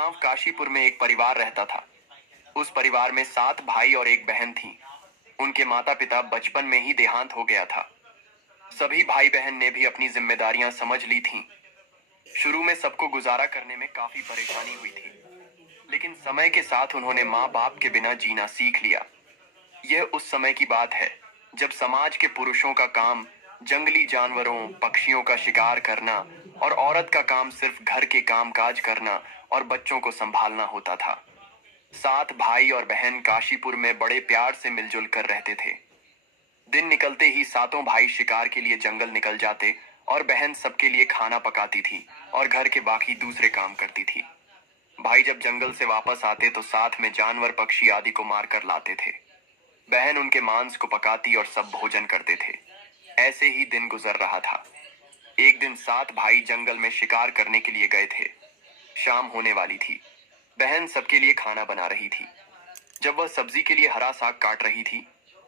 गांव काशीपुर में एक परिवार रहता था। उस परिवार में 7 भाई और एक बहन थी। उनके माता पिता बचपन में ही देहांत हो गया था। सभी भाई बहन ने भी अपनी जिम्मेदारियां समझ ली थीं। शुरू में सबको गुजारा करने में काफी परेशानी हुई थी, लेकिन समय के साथ उन्होंने माँ बाप के बिना जीना सीख लिया। यह उस समय की बात है जब समाज के पुरुषों का काम जंगली जानवरों, पक्षियों का शिकार करना और औरत का काम सिर्फ घर के कामकाज करना और बच्चों को संभालना होता था। 7 भाई और बहन काशीपुर में बड़े प्यार से मिलजुल कर रहते थे। दिन निकलते ही सातों भाई शिकार के लिए जंगल निकल जाते और बहन सबके लिए खाना पकाती थी और घर के बाकी दूसरे काम करती थी। भाई जब जंगल से वापस आते तो साथ में जानवर, पक्षी आदि को मार कर लाते थे। बहन उनके मांस को पकाती और सब भोजन करते थे। ऐसे ही दिन गुजर रहा था। एक दिन 7 भाई जंगल में शिकार करने के लिए गए थे। शाम होने वाली थी। बहन सबके लिए खाना बना रही थी। जब वह सब्जी के लिए हरा साग काट रही थी,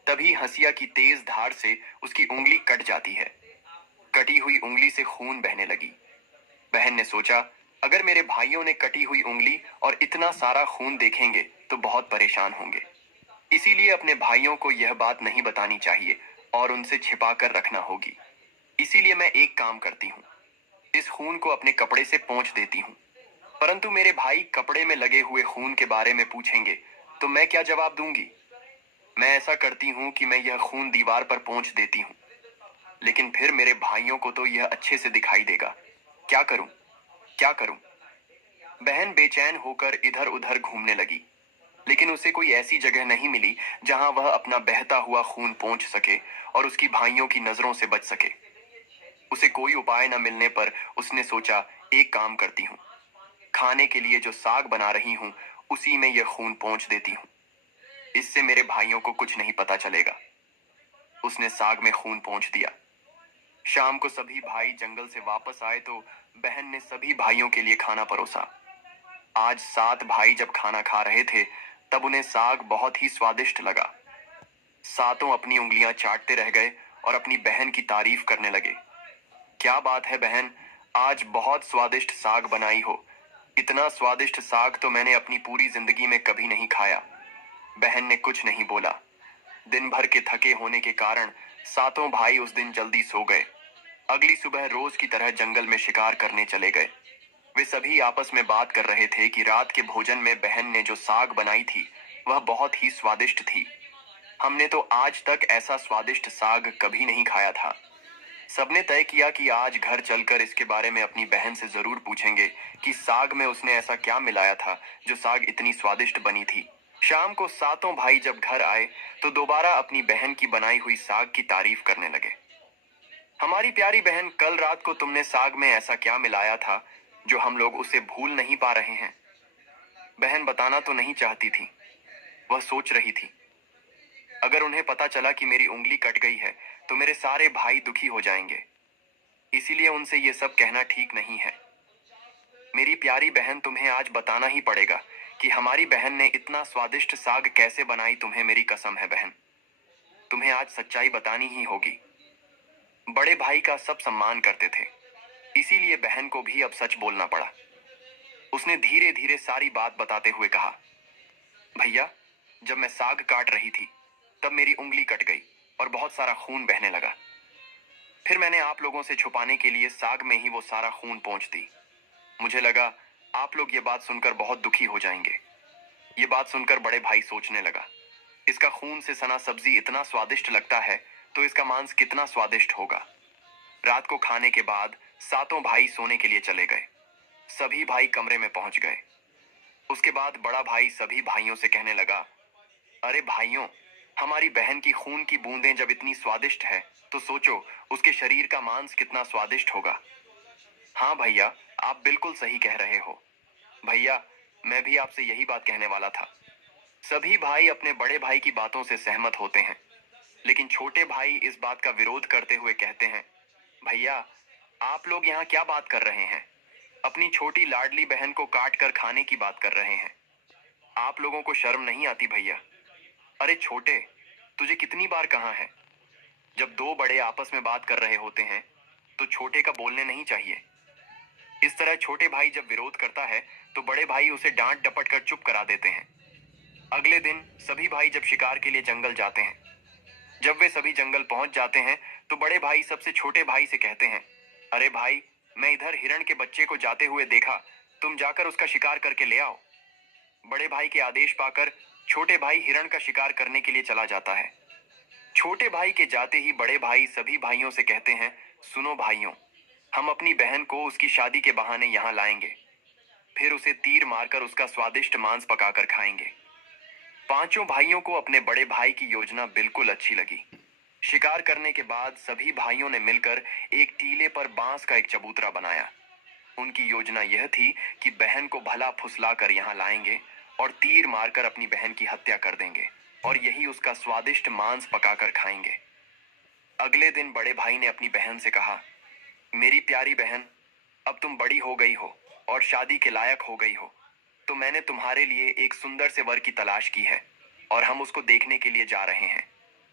तभी हंसिया की तेज धार से उसकी उंगली कट जाती है। कटी हुई उंगली से खून बहने लगी। बहन ने सोचा, अगर मेरे भाइयों ने कटी हुई उंगली और इतना सारा खून देखेंगे तो बहुत परेशान होंगे। इसीलिए अपने भाइयों को यह बात नहीं बतानी चाहिए और उनसे छिपा कर रखना होगी। इसीलिए मैं एक काम करती हूँ, इस खून को अपने कपड़े से पोंछ देती हूँ। परंतु मेरे भाई कपड़े में लगे हुए खून के बारे में पूछेंगे तो मैं क्या जवाब दूंगी? मैं ऐसा करती हूँ कि मैं यह खून दीवार पर पोंछ देती हूँ, लेकिन फिर मेरे भाइयों को तो यह अच्छे से दिखाई देगा। क्या करूं? क्या करूं? बहन बेचैन होकर इधर उधर घूमने लगी, लेकिन उसे कोई ऐसी जगह नहीं मिली जहां वह अपना बहता हुआ खून पोंछ सके और उसकी भाइयों की नजरों से बच सके। उसे कोई उपाय न मिलने पर उसने सोचा, एक काम करती हूँ, खाने के लिए जो साग बना रही हूँ उसी में यह खून पोंछ देती हूँ। इससे मेरे भाइयों को कुछ नहीं पता चलेगा। उसने साग में खून पोंछ दिया। शाम को सभी भाई जंगल से वापस आए तो बहन ने सभी भाइयों के लिए खाना परोसा। आज 7 भाई जब खाना खा रहे थे तब उन्हें साग बहुत ही स्वादिष्ट लगा। सातों अपनी उंगलियां चाटते रह गए और अपनी बहन की तारीफ करने लगे। क्या बात है बहन, आज बहुत स्वादिष्ट साग बनाई हो। इतना स्वादिष्ट साग तो मैंने अपनी पूरी जिंदगी में कभी नहीं खाया। बहन ने कुछ नहीं बोला। दिन भर के थके होने के कारण सातों भाई उस दिन जल्दी सो गए। अगली सुबह रोज की तरह जंगल में शिकार करने चले गए। वे सभी आपस में बात कर रहे थे कि रात के भोजन में बहन ने जो साग बनाई थी वह बहुत ही स्वादिष्ट थी। हमने तो आज तक ऐसा स्वादिष्ट साग कभी नहीं खाया था। सबने तय किया कि आज घर चलकर इसके बारे में अपनी बहन से जरूर पूछेंगे कि साग में उसने ऐसा क्या मिलाया था जो साग इतनी स्वादिष्ट बनी थी। शाम को सातों भाई जब घर आए तो दोबारा अपनी बहन की बनाई हुई साग की तारीफ करने लगे। हमारी प्यारी बहन, कल रात को तुमने साग में ऐसा क्या मिलाया था जो हम लोग उसे भूल नहीं पा रहे हैं? बहन बताना तो नहीं चाहती थी। वह सोच रही थी, अगर उन्हें पता चला कि मेरी उंगली कट गई है तो मेरे सारे भाई दुखी हो जाएंगे। इसीलिए उनसे ये सब कहना ठीक नहीं है। मेरी प्यारी बहन, तुम्हें आज बताना ही पड़ेगा कि हमारी बहन ने इतना स्वादिष्ट साग कैसे बनाई। तुम्हें मेरी कसम है बहन, तुम्हें आज सच्चाई बतानी ही होगी। बड़े भाई का सब सम्मान करते थे, इसीलिए बहन को भी अब सच बोलना पड़ा। उसने धीरे धीरे सारी बात बताते हुए कहा, भैया, जब मैं साग काट रही थी तब मेरी उंगली कट गई और बहुत सारा खून बहने लगा। फिर मैंने आप लोगों से छुपाने के लिए साग में ही वो सारा खून पोंछ दी। मुझे लगा आप लोग ये बात सुनकर बहुत दुखी हो जाएंगे। ये बात सुनकर बड़े भाई सोचने लगा, इसका खून से सना सब्जी इतना स्वादिष्ट लगता है तो इसका मांस कितना स्वादिष्ट होगा। रात को खाने के बाद सातों भाई सोने के लिए चले गए। सभी भाई कमरे में पहुंच गए। उसके बाद बड़ा भाई सभी भाइयों से कहने लगा, अरे भाइयों, हमारी बहन की खून की बूंदें जब इतनी स्वादिष्ट है तो सोचो उसके शरीर का मांस कितना स्वादिष्ट होगा। हाँ भैया, आप बिल्कुल सही कह रहे हो। भैया, मैं भी आपसे यही बात कहने वाला था। सभी भाई अपने बड़े भाई की बातों से सहमत होते हैं, लेकिन छोटे भाई इस बात का विरोध करते हुए कहते हैं, भैया, आप लोग यहाँ क्या बात कर रहे हैं? अपनी छोटी लाडली बहन को काट कर खाने की बात कर रहे हैं। आप लोगों को शर्म नहीं आती भैया? अरे छोटे, तुझे कितनी बार कहा है, जब दो बड़े आपस में बात कर रहे होते हैं तो छोटे का बोलने नहीं चाहिए। इस तरह छोटे भाई जब विरोध करता है तो बड़े भाई उसे डांट डपट कर चुप करा देते हैं। अगले दिन सभी भाई जब शिकार के लिए जंगल जाते हैं। जब वे सभी जंगल पहुंच जाते हैं तो बड़े भाई सबसे छोटे भाई से कहते हैं, अरे भाई, मैं इधर हिरण के बच्चे को जाते हुए देखा, तुम जाकर उसका शिकार करके ले आओ। बड़े भाई के आदेश पाकर छोटे भाई हिरण का शिकार करने के लिए चला जाता है। छोटे भाई के जाते ही बड़े भाई सभी भाइयों से कहते हैं, सुनो भाइयों, हम अपनी बहन को उसकी शादी के बहाने यहाँ लाएंगे, फिर उसे तीर मारकर उसका स्वादिष्ट मांस पकाकर खाएंगे। पांचों भाइयों को अपने बड़े भाई की योजना बिल्कुल अच्छी लगी। शिकार करने के बाद सभी भाइयों ने मिलकर एक टीले पर बांस का एक चबूतरा बनाया। उनकी योजना यह थी कि बहन को भला फुसला कर यहाँ लाएंगे और तीर मारकर अपनी बहन की हत्या कर देंगे और यही उसका स्वादिष्ट मांस पकाकर खाएंगे। अगले दिन बड़े भाई ने अपनी बहन से कहा, मेरी प्यारी बहन, अब तुम बड़ी हो गई हो और शादी के लायक हो गई हो, तो मैंने तुम्हारे लिए एक सुंदर से वर की तलाश की है और हम उसको देखने के लिए जा रहे हैं।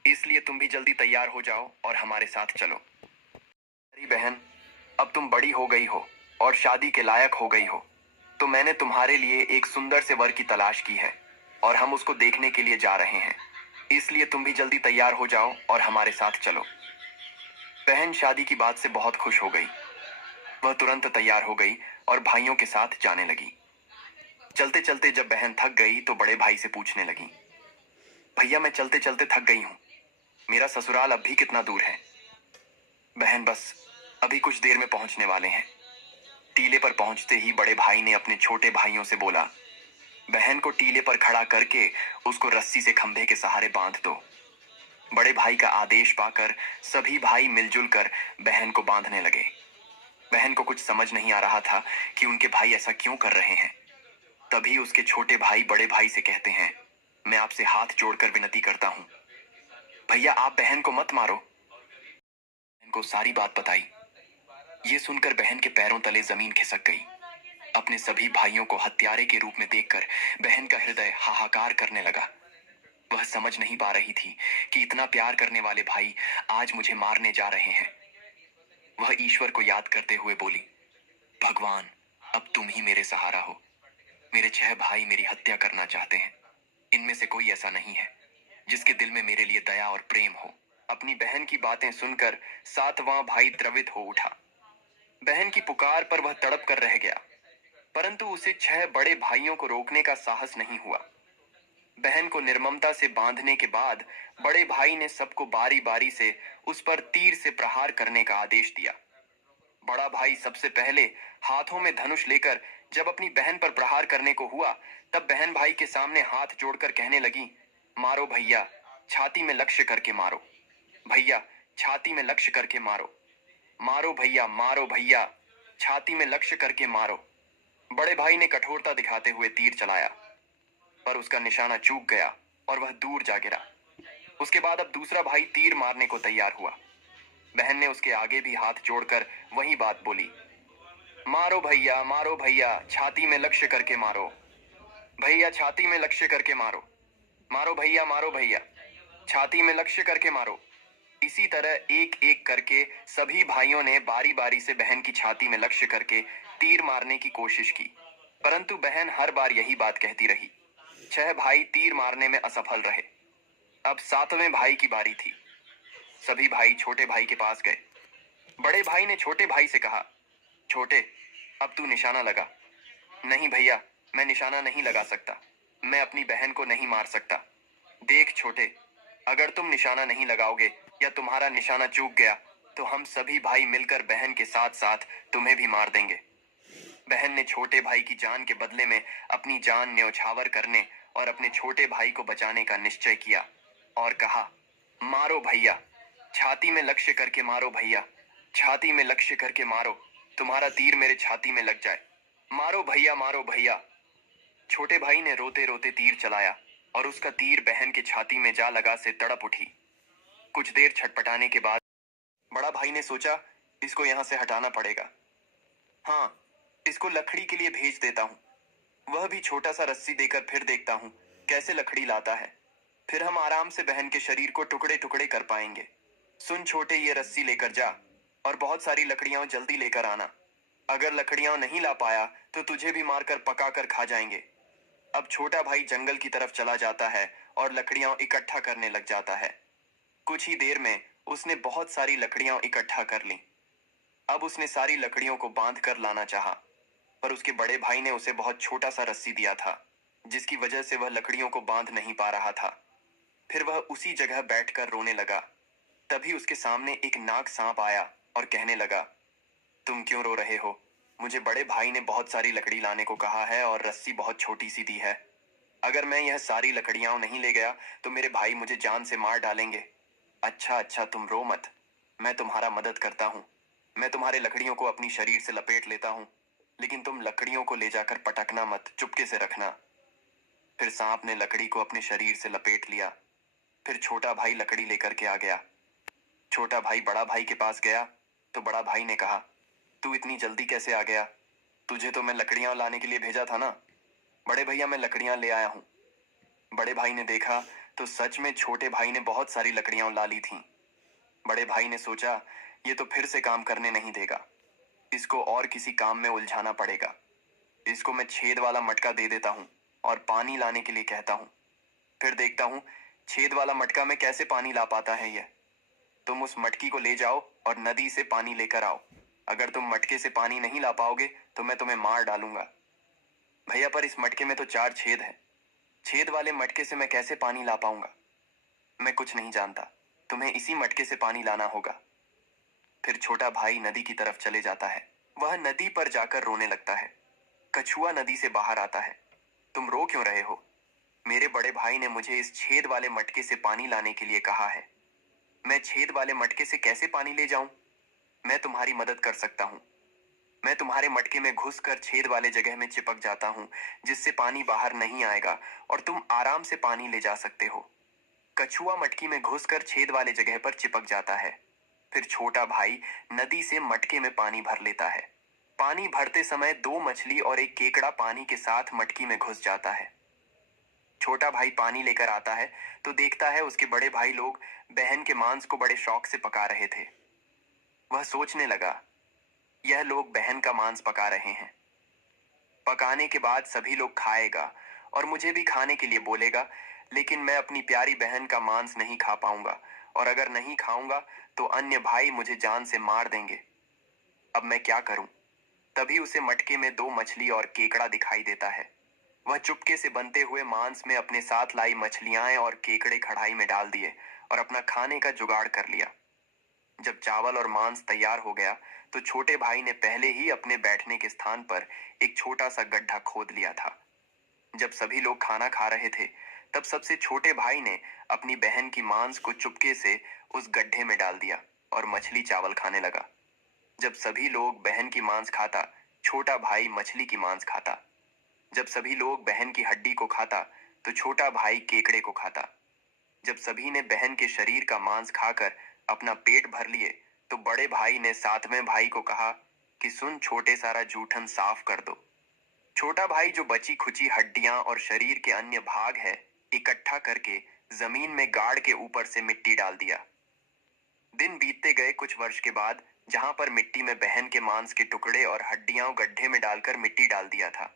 इसलिए तुम भी जल्दी तैयार हो जाओ और हमारे साथ चलो। मेरी बहन, अब तुम बड़ी हो गई हो और शादी के लायक हो गई हो, तो मैंने तुम्हारे लिए एक सुंदर से वर की तलाश की है और हम उसको देखने के लिए जा रहे हैं। इसलिए तुम भी जल्दी तैयार हो जाओ और हमारे साथ चलो। बहन शादी की बात से बहुत खुश हो गई। वह तुरंत तैयार हो गई और भाइयों के साथ जाने लगी। चलते चलते जब बहन थक गई तो बड़े भाई से पूछने लगी, भैया, मैं चलते चलते थक गई हूँ, मेरा ससुराल अब भी कितना दूर है? बहन, बस अभी कुछ देर में पहुंचने वाले हैं। टीले पर पहुंचते ही बड़े भाई ने अपने छोटे भाइयों से बोला, बहन को टीले पर खड़ा करके उसको रस्सी से खंभे के सहारे बांध दो। बड़े भाई का आदेश पाकर सभी भाई मिलजुल कर बहन को बांधने लगे। बहन को कुछ समझ नहीं आ रहा था कि उनके भाई ऐसा क्यों कर रहे हैं। तभी उसके छोटे भाई बड़े भाई से कहते हैं, मैं आपसे हाथ जोड़कर विनती करता हूं, भैया आप बहन को मत मारो। बहन को सारी बात बताई। ये सुनकर बहन के पैरों तले जमीन खिसक गई। अपने सभी भाइयों को हत्यारे के रूप में देखकर बहन का हृदय हाहाकार करने लगा। वह समझ नहीं पा रही थी कि इतना प्यार करने वाले भाई आज मुझे मारने जा रहे हैं। वह ईश्वर को याद करते हुए बोली, भगवान, अब तुम ही मेरे सहारा हो। मेरे 6 भाई मेरी हत्या करना चाहते हैं। इनमें से कोई ऐसा नहीं है जिसके दिल में मेरे लिए दया और प्रेम हो। अपनी बहन की बातें सुनकर 7वां भाई द्रवित हो उठा। बहन की पुकार पर वह तड़प कर रह गया, परंतु उसे 6 बड़े भाइयों को रोकने का साहस नहीं हुआ। बहन को निर्ममता से बांधने के बाद बड़े भाई ने सबको बारी बारी से उस पर तीर से प्रहार करने का आदेश दिया। बड़ा भाई सबसे पहले हाथों में धनुष लेकर जब अपनी बहन पर प्रहार करने को हुआ, तब बहन भाई के सामने हाथ जोड़कर कहने लगी, मारो भैया, छाती में लक्ष्य करके मारो। भैया, छाती में लक्ष्य करके मारो। मारो भैया, मारो भैया, छाती में लक्ष्य करके मारो। बड़े भाई ने कठोरता दिखाते हुए तीर चलाया, पर उसका निशाना चूक गया और वह दूर जा गिरा। उसके बाद अब दूसरा भाई तीर मारने को तैयार हुआ। बहन ने उसके आगे भी हाथ जोड़कर वही बात बोली, मारो भैया, मारो भैया, छाती में लक्ष्य करके मारो। भैया, छाती में लक्ष्य करके मारो। मारो भैया, मारो भैया, छाती में लक्ष्य करके मारो। इसी तरह एक एक करके सभी भाइयों ने बारी बारी से बहन की छाती में लक्ष्य करके तीर मारने की कोशिश की, परंतु बहन हर बार यही बात कहती रही। 6 भाई तीर मारने में असफल रहे। अब 7वें भाई की बारी थी। सभी भाई छोटे भाई के पास गए। बड़े भाई ने छोटे भाई से कहा, छोटे, अब तू निशाना लगा। नहीं भैया, मैं निशाना नहीं लगा सकता। मैं अपनी बहन को नहीं मार सकता। देख छोटे, अगर तुम निशाना नहीं लगाओगे या तुम्हारा निशाना चूक गया तो हम सभी भाई मिलकर बहन के साथ साथ तुम्हें भी मार देंगे। बहन ने छोटे भाई की जान के बदले में अपनी जान न्यौछावर करने और अपने छोटे भाई को बचाने का निश्चय किया और कहा, मारो भैया, छाती में लक्ष्य करके मारो भैया, छाती में लक्ष्य करके मारो। तुम्हारा तीर मेरे छाती में लग जाए। मारो भैया, मारो भैया। छोटे भाई ने रोते रोते तीर चलाया और उसका तीर बहन के छाती में जा लगा से तड़प उठी। कुछ देर छटपटाने के बाद बड़ा भाई ने सोचा, इसको यहाँ से हटाना पड़ेगा। हाँ, इसको लकड़ी के लिए भेज देता हूँ। वह भी छोटा सा रस्सी देकर फिर देखता हूँ कैसे लकड़ी लाता है। फिर हम आराम से बहन के शरीर को टुकड़े टुकड़े कर पाएंगे। सुन छोटे, ये रस्सी लेकर जा और बहुत सारी लकड़ियां जल्दी लेकर आना। अगर लकड़ियां नहीं ला पाया तो तुझे भी मारकर पकाकर खा जाएंगे। अब छोटा भाई जंगल की तरफ चला जाता है और लकड़ियां इकट्ठा करने लग जाता है। कुछ ही देर में उसने बहुत सारी लकड़ियां इकट्ठा कर लीं। अब उसने सारी लकड़ियों को बांध कर लाना चाहा, पर उसके बड़े भाई ने उसे बहुत छोटा सा रस्सी दिया था, जिसकी वजह से वह लकड़ियों को बांध नहीं पा रहा था। फिर वह उसी जगह बैठकर रोने लगा। तभी उसके सामने एक नाग सांप आया और कहने लगा, तुम क्यों रो रहे हो? मुझे बड़े भाई ने बहुत सारी लकड़ी लाने को कहा है और रस्सी बहुत छोटी सी दी है। अगर मैं यह सारी लकड़ियां नहीं ले गया तो मेरे भाई मुझे जान से मार डालेंगे। अच्छा अच्छा, तुम रो मत, मैं तुम्हारा मदद करता हूँ। मैं तुम्हारे लकड़ियों को अपनी शरीर से लपेट लेता हूँ, लेकिन तुम लकड़ियों को ले जाकर पटकना मत, चुपके से रखना। फिर सांप ने लकड़ी को अपने शरीर से लपेट लिया। फिर छोटा भाई लकड़ी लेकर के आ गया। छोटा भाई बड़ा भाई के पास गया तो बड़ा भाई ने कहा, तू इतनी जल्दी कैसे आ गया? तुझे तो मैं लकड़ियां लाने के लिए भेजा था ना। बड़े भैया, मैं लकड़ियां ले आया हूँ। बड़े भाई ने देखा तो सच में छोटे भाई ने बहुत सारी लकड़ियां ला ली थीं। बड़े भाई ने सोचा, ये तो फिर से काम करने नहीं देगा, इसको और किसी काम में उलझाना पड़ेगा। इसको मैं छेद वाला मटका दे देता हूँ और पानी लाने के लिए कहता हूँ। फिर देखता हूँ छेद वाला मटका में कैसे पानी ला पाता है यह। तुम उस मटकी को ले जाओ और नदी से पानी लेकर आओ। अगर तुम मटके से पानी नहीं ला पाओगे तो मैं तुम्हें मार डालूंगा। भैया, पर इस मटके में तो 4 छेद हैं। छेद वाले मटके से मैं कैसे पानी ला पाऊंगा? मैं कुछ नहीं जानता, तुम्हें इसी मटके से पानी लाना होगा। फिर छोटा भाई नदी की तरफ चले जाता है। वह नदी पर जाकर रोने लगता है। कछुआ नदी से बाहर आता है। तुम रो क्यों रहे हो? मेरे बड़े भाई ने मुझे इस छेद वाले मटके से पानी लाने के लिए कहा है। मैं छेद वाले मटके से कैसे पानी ले जाऊं? मैं तुम्हारी मदद कर सकता हूँ। मैं तुम्हारे मटके में घुसकर छेद वाले जगह में चिपक जाता हूँ, जिससे पानी बाहर नहीं आएगा और तुम आराम से पानी ले जा सकते हो। कछुआ मटकी में घुसकर छेद वाले जगह पर चिपक जाता है। फिर छोटा भाई नदी से मटके में पानी भर लेता है। पानी भरते समय 2 मछली और एक केकड़ा पानी के साथ मटकी में घुस जाता है। छोटा भाई पानी लेकर आता है तो देखता है उसके बड़े भाई लोग बहन के मांस को बड़े शौक से पका रहे थे। वह सोचने लगा, यह लोग बहन का मांस पका रहे हैं। पकाने के बाद सभी लोग खाएगा और मुझे भी खाने के लिए बोलेगा, लेकिन मैं अपनी प्यारी बहन का मांस नहीं खा पाऊंगा, और अगर नहीं खाऊंगा तो अन्य भाई मुझे जान से मार देंगे। अब मैं क्या करूं? तभी उसे मटके में 2 मछली और केकड़ा दिखाई देता है। वह चुपके से बनते हुए मांस में अपने साथ लाई मछलियां और केकड़े कढ़ाई में डाल दिए और अपना खाने का जुगाड़ कर लिया। जब चावल और मांस तैयार हो गया तो छोटे भाई ने पहले ही अपने बैठने के स्थान पर एक छोटा सा गड्ढा खोद लिया था। जब सभी लोग खाना खा रहे थे, तब सबसे छोटे भाई ने अपनी बहन की मांस को चुपके से उस गड्ढे में डाल दिया और मछली चावल खाने लगा। जब सभी लोग बहन की मांस खाता, छोटा भाई मछली की मांस खाता। जब सभी लोग बहन की हड्डी को खाता तो छोटा भाई केकड़े को खाता। जब सभी ने बहन के शरीर का मांस खाकर अपना पेट भर लिए तो बड़े भाई ने सातवें भाई को कहा कि सुन छोटे, सारा जूठन साफ कर दो। छोटा भाई जो बची खुची हड्डियां और शरीर के अन्य भाग है इकट्ठा करके जमीन में गाड़ के ऊपर से मिट्टी डाल दिया। दिन बीतते गए। कुछ वर्ष के बाद जहां पर मिट्टी में बहन के मांस के टुकड़े और हड्डियां गड्ढे में डालकर मिट्टी डाल दिया था,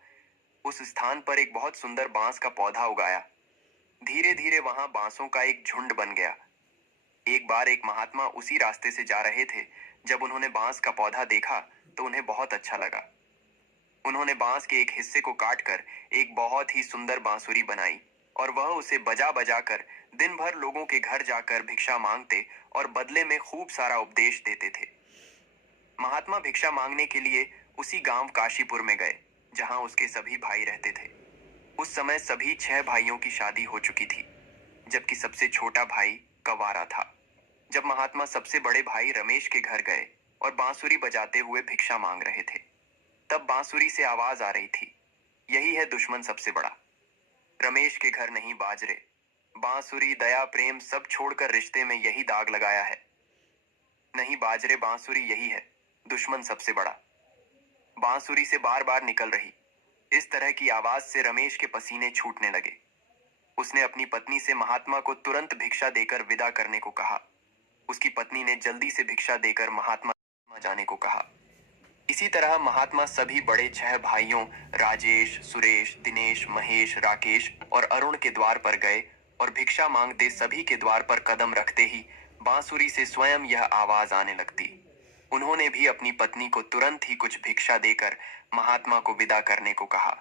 उस स्थान पर एक बहुत सुंदर बांस का पौधा उगाया। धीरे धीरे वहां बांसों का एक झुंड बन गया। एक बार एक महात्मा उसी रास्ते से जा रहे थे। जब उन्होंने बांस का पौधा देखा तो उन्हें बहुत अच्छा लगा। उन्होंने बांस के एक हिस्से को काटकर एक बहुत ही सुंदर बांसुरी बनाई और वह उसे बजा बजा कर दिन भर लोगों के घर जाकर भिक्षा मांगते और बदले में खूब सारा उपदेश देते थे। महात्मा भिक्षा मांगने के लिए उसी गांव काशीपुर में गए, जहां उसके सभी भाई रहते थे। उस समय सभी 6 भाइयों की शादी हो चुकी थी, जबकि सबसे छोटा भाई कंवारा था। जब महात्मा सबसे बड़े भाई रमेश के घर गए और बांसुरी बजाते हुए भिक्षा मांग रहे थे, तब बांसुरी से आवाज आ रही थी, यही है दुश्मन सबसे बड़ा। रमेश के घर नहीं बाजरे, बांसुरी, दया, प्रेम सब छोड़कर रिश्ते में यही दाग लगाया है। नहीं बाजरे, बांसुरी यही है दुश्मन सबसे बड़ा। बांसुरी से बार बार निकल रही इस तरह की आवाज से रमेश के पसीने छूटने लगे। उसने अपनी पत्नी से महात्मा को तुरंत भिक्षा देकर विदा करने को कहा। उसकी पत्नी ने जल्दी से भिक्षा देकर महात्मा जाने को कहा। इसी तरह महात्मा सभी बड़े 6 भाइयों राजेश, सुरेश, दिनेश, महेश, राकेश और अरुण के द्वार पर गए और भिक्षा मांगते सभी के द्वार पर कदम रखते ही बांसुरी से स्वयं यह आवाज आने लगती। उन्होंने भी अपनी पत्नी को तुरंत ही कुछ भिक्षा देकर महात्मा को विदा करने को कहा।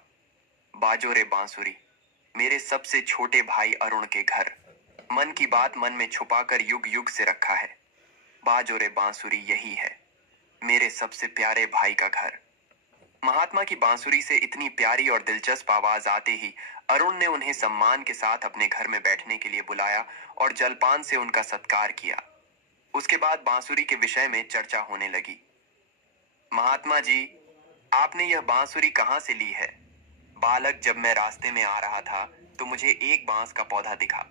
बाजो रे बांसुरी, मेरे सबसे छोटे भाई अरुण के घर, मन की बात मन में छुपाकर युग युग से रखा है। बाजो रे बांसुरी, यही है मेरे सबसे प्यारे भाई का घर। महात्मा की बांसुरी से इतनी प्यारी और दिलचस्प आवाज आते ही अरुण ने उन्हें सम्मान के साथ अपने घर में बैठने के लिए बुलाया और जलपान से उनका सत्कार किया। उसके बाद बांसुरी के विषय में चर्चा होने लगी। महात्मा जी, आपने यह बांसुरी कहाँ से ली है? बालक, जब मैं रास्ते में आ रहा था तो मुझे एक बांस का पौधा दिखा।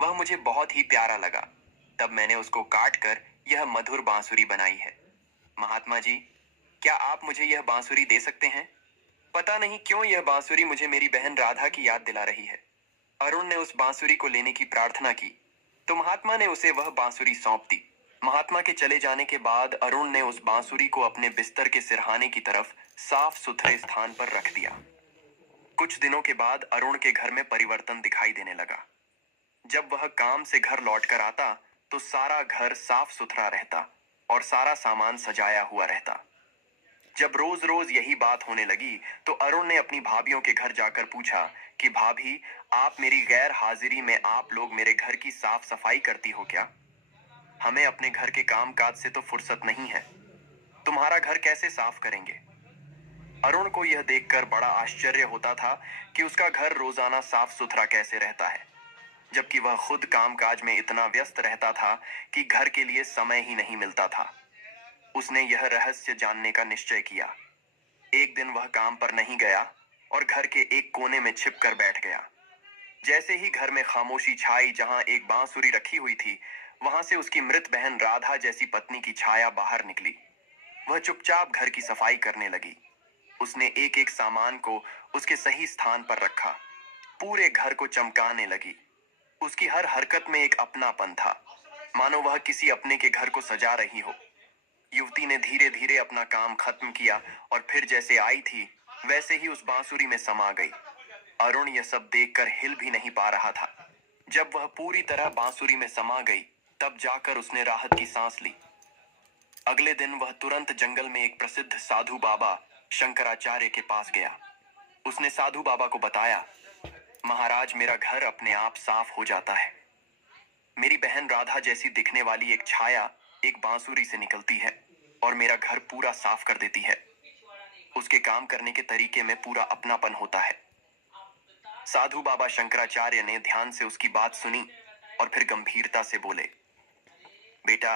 वह मुझे बहुत ही प्यारा लगा। तब मैंने उसको काट कर यह मधुर बांसुरी बनाई है। महात्मा जी, क्या आप मुझे यह बांसुरी दे सकते हैं? पता नहीं क्यों यह बांसुरी मुझे मेरी बहन राधा की याद दिला रही है। अरुण ने उस बांसुरी को लेने की प्रार्थना की तो महात्मा ने उसे वह बांसुरी सौंप दी। महात्मा के चले जाने के बाद अरुण ने उस बांसुरी को अपने बिस्तर के सिरहाने की तरफ साफ सुथरे स्थान पर रख दिया। कुछ दिनों के बाद अरुण के घर में परिवर्तन दिखाई देने लगा। जब वह काम से घर लौटकर आता तो सारा घर साफ सुथरा रहता और सारा सामान सजाया हुआ रहता। जब रोज रोज यही बात होने लगी तो अरुण ने अपनी भाभियों के घर जाकर पूछा कि भाभी, आप मेरी गैर हाजिरी में आप लोग मेरे घर की साफ सफाई करती हो क्या? हमें अपने घर के काम काज से तो फुर्सत नहीं है, तुम्हारा घर कैसे साफ करेंगे? अरुण को यह देखकर बड़ा आश्चर्य होता था कि उसका घर रोजाना साफ सुथरा कैसे रहता है, जबकि वह खुद कामकाज में इतना व्यस्त रहता था कि घर के लिए समय ही नहीं मिलता था। उसने यह रहस्य जानने का निश्चय किया। एक दिन वह काम पर नहीं गया और घर के एक कोने में छिपकर बैठ गया। जैसे ही घर में खामोशी छाई, जहां एक बांसुरी रखी हुई थी, वहां से उसकी मृत बहन राधा जैसी पत्नी की छाया बाहर निकली। वह चुपचाप घर की सफाई करने लगी। उसने एक एक सामान को उसके सही स्थान पर रखा, पूरे घर को चमकाने लगी। उसकी हर हरकत में एक अपनापन था, मानो वह किसी अपने के घर को सजा रही हो। युवती ने धीरे धीरे अपना काम खत्म किया और फिर जैसे आई थी वैसे ही उस बांसुरी में समा गई। अरुण यह सब देखकर हिल भी नहीं पा रहा था। जब वह पूरी तरह बांसुरी में समा गई तब जाकर उसने राहत की सांस ली। अगले दिन वह तुरंत जंगल में एक प्रसिद्ध साधु बाबा शंकराचार्य के पास गया। उसने साधु बाबा को बताया, महाराज, मेरा घर अपने आप साफ हो जाता है। मेरी बहन राधा जैसी दिखने वाली एक छाया एक बांसुरी से निकलती है और मेरा घर पूरा साफ कर देती है। उसके काम करने के तरीके में पूरा अपनापन होता है। साधु बाबा शंकराचार्य ने ध्यान से उसकी बात सुनी और फिर गंभीरता से बोले, बेटा,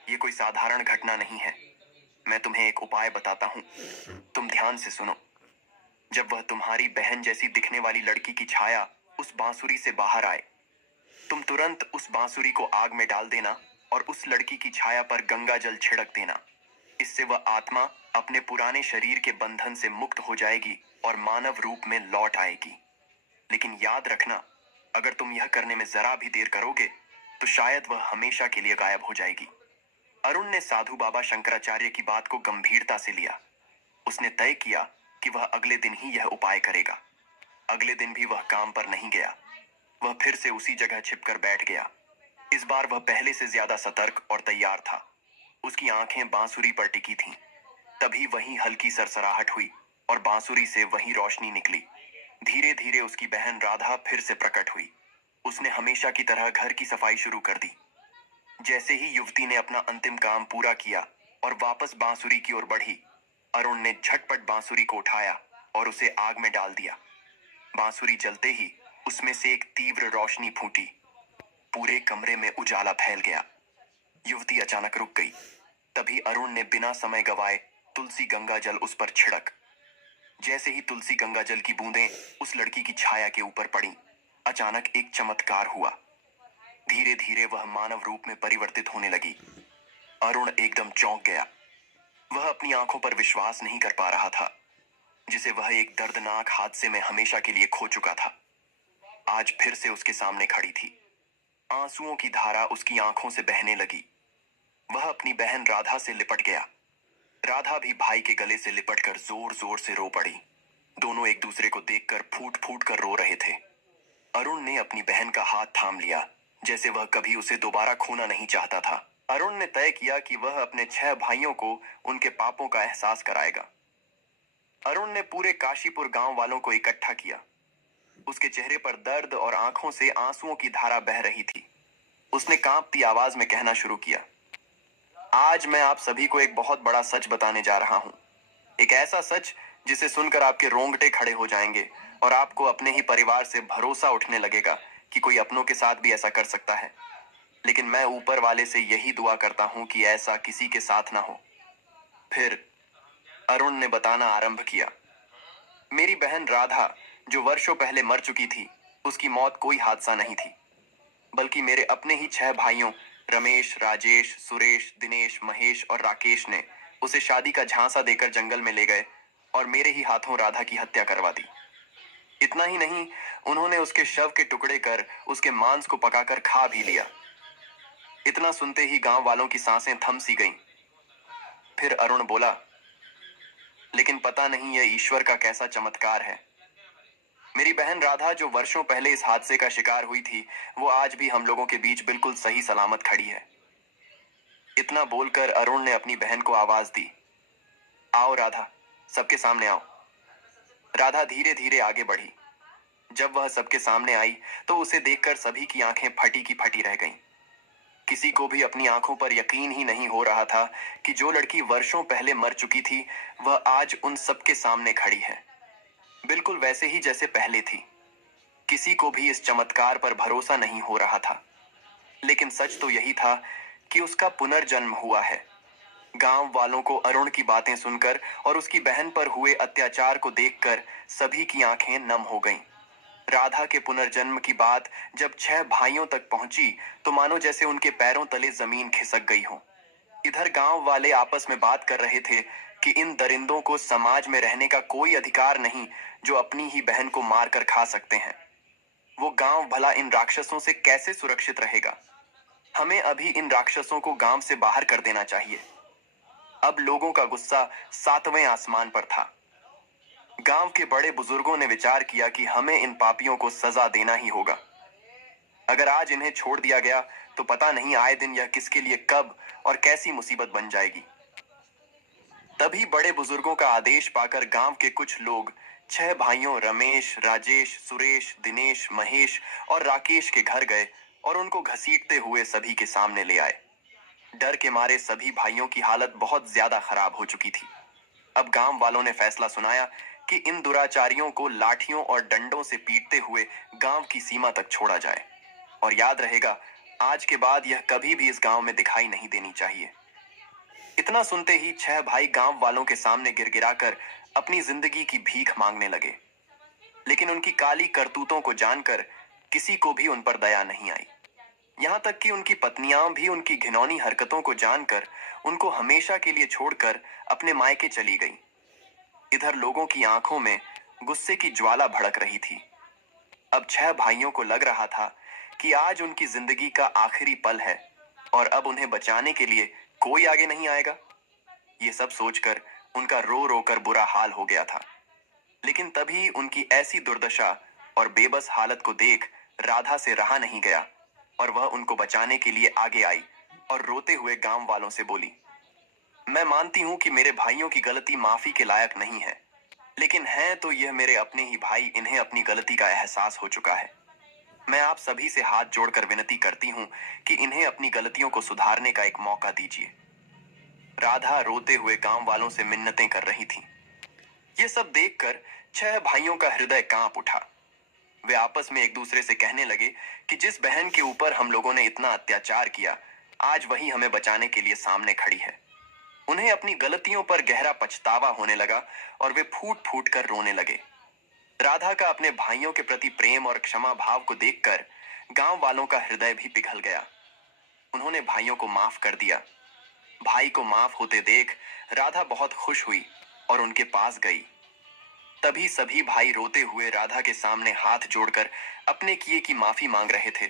ये कोई साधारण घटना नहीं है। मैं तुम्हें एक उपाय बताता हूँ, तुम ध्यान से सुनो। जब वह तुम्हारी बहन जैसी दिखने वाली लड़की की छाया उस बांसुरी से बाहर आए, तुम तुरंत उस बांसुरी को आग में डाल देना और उस लड़की की छाया पर गंगा जल छिड़क देना। इससे वह आत्मा अपने पुराने शरीर के बंधन से मुक्त हो जाएगी और मानव रूप में लौट आएगी। लेकिन याद रखना, अगर तुम यह करने में जरा भी देर करोगे तो शायद वह हमेशा के लिए गायब हो जाएगी। अरुण ने साधु बाबा शंकराचार्य की बात को गंभीरता से लिया। उसने तय किया कि वह अगले दिन ही यह उपाय करेगा। अगले दिन भी वह काम पर नहीं गया। वह फिर से उसी जगह छिपकर बैठ गया। इस बार वह पहले से ज्यादा सतर्क और तैयार था। उसकी आंखें बांसुरी पर टिकी थीं। तभी वहीं हल्की सरसराहट हुई और बांसुरी से वही रोशनी निकली। धीरे धीरे उसकी बहन राधा फिर से प्रकट हुई। उसने हमेशा की तरह घर की सफाई शुरू कर दी। जैसे ही युवती ने अपना अंतिम काम पूरा किया और वापस बांसुरी की ओर बढ़ी, अरुण ने झटपट बांसुरी को उठाया और उसे आग में डाल दिया। बांसुरी जलते ही उसमें से एक तीव्र रोशनी फूटी। पूरे कमरे में उजाला फैल गया। युवती अचानक रुक गई। तभी अरुण ने बिना समय गवाए तुलसी गंगा जल उस पर छिड़क। जैसे ही तुलसी गंगा जल की बूंदें उस लड़की की छाया के ऊपर पड़ी, अचानक एक चमत्कार हुआ। धीरे धीरे वह मानव रूप में परिवर्तित होने लगी। अरुण एकदम चौंक गया। वह अपनी आंखों पर विश्वास नहीं कर पा रहा था, जिसे वह एक दर्दनाक हादसे में हमेशा के लिए खो चुका था। आज फिर से उसके सामने खड़ी थी। आंसुओं की धारा उसकी आंखों से बहने लगी। वह अपनी बहन राधा से लिपट गया। राधा भी भाई के गले से लिपटकर जोर जोर से रो पड़ी। दोनों एक दूसरे को देखकर फूट फूट कर रो रहे थे। अरुण ने अपनी बहन का हाथ थाम लिया, जैसे वह कभी उसे दोबारा खोना नहीं चाहता था। अरुण ने तय किया कि वह अपने 6 भाइयों को उनके पापों का एहसास कराएगा। अरुण ने पूरे काशीपुर गांव वालों को इकट्ठा किया। उसके चेहरे पर दर्द और आंखों से आंसुओं की धारा बह रही थी। उसने कांपती आवाज में कहना शुरू किया, आज मैं आप सभी को एक बहुत बड़ा सच बताने जा रहा हूं। एक ऐसा सच जिसे सुनकर आपके रोंगटे खड़े हो जाएंगे और आपको अपने ही परिवार से भरोसा उठने लगेगा कि कोई अपनों के साथ भी ऐसा कर सकता है। लेकिन मैं ऊपर वाले से यही दुआ करता हूं कि ऐसा किसी के साथ ना हो। फिर अरुण ने बताना आरंभ किया। मेरी बहन राधा, जो वर्षों पहले मर चुकी थी, उसकी मौत कोई हादसा नहीं थी, बल्कि मेरे अपने ही 6 भाइयों रमेश, राजेश, सुरेश, दिनेश, महेश और राकेश ने उसे शादी का झांसा देकर जंगल में ले गए और मेरे ही हाथों राधा की हत्या करवा दी। इतना ही नहीं, उन्होंने उसके शव के टुकड़े कर उसके मांस को पकाकर खा भी लिया। इतना सुनते ही गांव वालों की सांसें थम सी गईं। फिर अरुण बोला, लेकिन पता नहीं यह ईश्वर का कैसा चमत्कार है। मेरी बहन राधा, जो वर्षों पहले इस हादसे का शिकार हुई थी, वो आज भी हम लोगों के बीच बिल्कुल सही सलामत खड़ी है। इतना बोलकर अरुण ने अपनी बहन को आवाज दी, आओ राधा, सबके सामने आओ। राधा धीरे धीरे आगे बढ़ी। जब वह सबके सामने आई तो उसे देखकर सभी की आंखें फटी की फटी रह गईं। किसी को भी अपनी आंखों पर यकीन ही नहीं हो रहा था कि जो लड़की वर्षों पहले मर चुकी थी, वह आज उन सबके सामने खड़ी है, बिल्कुल वैसे ही जैसे पहले थी। किसी को भी इस चमत्कार पर भरोसा नहीं हो रहा था। लेकिन सच तो यही था कि उसका पुनर्जन्म हुआ है। गांव वालों को अरुण की बातें सुनकर और उसकी बहन पर हुए अत्याचार को देखकर सभी की आंखें नम हो गईं। राधा के पुनर्जन्म की बात जब 6 भाइयों तक पहुंची तो मानो जैसे उनके पैरों तले जमीन खिसक गई हो। इधर गांव वाले आपस में बात कर रहे थे कि इन दरिंदों को समाज में रहने का कोई अधिकार नहीं, जो अपनी ही बहन को मार कर खा सकते हैं। वो गांव भला इन राक्षसों से कैसे सुरक्षित रहेगा? हमें अभी इन राक्षसों को गांव से बाहर कर देना चाहिए। अब लोगों का गुस्सा 7वें आसमान पर था। गांव के बड़े बुजुर्गों ने विचार किया कि हमें इन पापियों को सजा देना ही होगा। अगर आज इन्हें छोड़ दिया गया तो पता नहीं आए दिन यह किसके लिए कब और कैसी मुसीबत बन जाएगी। तभी बड़े बुजुर्गों का आदेश पाकर गांव के कुछ लोग 6 भाइयों रमेश, राजेश, सुरेश, दिनेश, महेश और राकेश के घर गए और उनको घसीटते हुए सभी के सामने ले आए। डर के मारे सभी भाइयों की हालत बहुत ज्यादा खराब हो चुकी थी। अब गांव वालों ने फैसला सुनाया कि इन दुराचारियों को लाठियों और डंडों से पीटते हुए गांव की सीमा तक छोड़ा जाए। और याद रहेगा, आज के बाद यह कभी भी इस गांव में दिखाई नहीं देनी चाहिए। इतना सुनते ही 6 भाई गांव वालों के सामने गिड़गिड़ाकर अपनी जिंदगी की भीख मांगने लगे। लेकिन उनकी काली करतूतों को जानकर किसी को भी उन पर दया नहीं आई। यहाँ तक कि उनकी पत्नियां भी उनकी घिनौनी हरकतों को जानकर उनको हमेशा के लिए छोड़कर अपने मायके चली गई। इधर लोगों की आंखों में गुस्से की ज्वाला भड़क रही थी। अब 6 भाइयों को लग रहा था कि आज उनकी जिंदगी का आखिरी पल है और अब उन्हें बचाने के लिए कोई आगे नहीं आएगा। ये सब सोचकर उनका रो रो कर बुरा हाल हो गया था। लेकिन तभी उनकी ऐसी दुर्दशा और बेबस हालत को देख राधा से रहा नहीं गया और वह उनको बचाने के लिए आगे आई और रोते हुए गांव वालों से बोली, मैं मानती हूं कि मेरे भाइयों की गलती माफी के लायक नहीं है, लेकिन हैं तो यह मेरे अपने ही भाई। इन्हें अपनी गलती का एहसास हो चुका है। मैं आप सभी से हाथ जोड़कर विनती करती हूं कि इन्हें अपनी गलतियों को सुधारने का एक मौका दीजिए। राधा रोते हुए गांव वालों से मिन्नतें कर रही थी। ये सब देखकर 6 भाइयों का हृदय कांप उठा। वे आपस में एक दूसरे से कहने लगे कि जिस बहन के ऊपर हम लोगों ने इतना अत्याचार किया, आज वही हमें बचाने के लिए सामने खड़ी है। उन्हें अपनी गलतियों पर गहरा पछतावा होने लगा और वे फूट फूट कर रोने लगे। राधा का अपने भाइयों के प्रति प्रेम और क्षमा भाव को देखकर गांव वालों का हृदय भी पिघल गया। उन्होंने भाइयों को माफ कर दिया। भाई को माफ होते देख राधा बहुत खुश हुई और उनके पास गई। तभी सभी भाई रोते हुए राधा के सामने हाथ जोड़कर अपने किए की माफी मांग रहे थे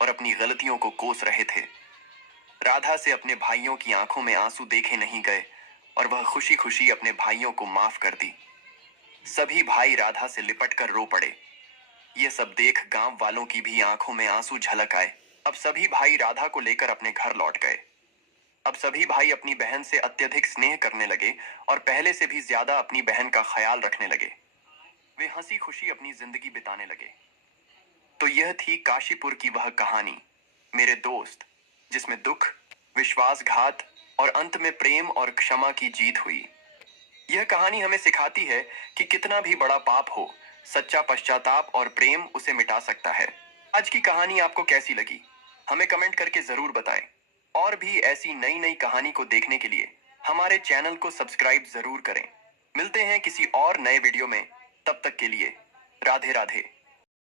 और अपनी गलतियों को कोस रहे थे। राधा से अपने भाइयों की आंखों में आंसू देखे नहीं गए और वह खुशी खुशी अपने भाइयों को माफ कर दी। सभी भाई राधा से लिपट कर रो पड़े। ये सब देख गांव वालों की भी आंखों में आंसू झलक आए। अब सभी भाई राधा को लेकर अपने घर लौट गए। अब सभी भाई अपनी बहन से अत्यधिक स्नेह करने लगे और पहले से भी ज्यादा अपनी बहन का ख्याल रखने लगे। वे हंसी खुशी अपनी जिंदगी बिताने लगे। तो यह थी काशीपुर की वह कहानी, मेरे दोस्त, जिसमें दुख, विश्वासघात और अंत में प्रेम और क्षमा की जीत हुई। यह कहानी हमें सिखाती है कि कितना भी बड़ा पाप हो, सच्चा पश्चाताप और प्रेम उसे मिटा सकता है। आज की कहानी आपको कैसी लगी? हमें कमेंट करके जरूर बताएं। और भी ऐसी नई नई कहानी को देखने के लिए हमारे चैनल को सब्सक्राइब जरूर करें। मिलते हैं किसी और नए वीडियो में। तब तक के लिए राधे राधे।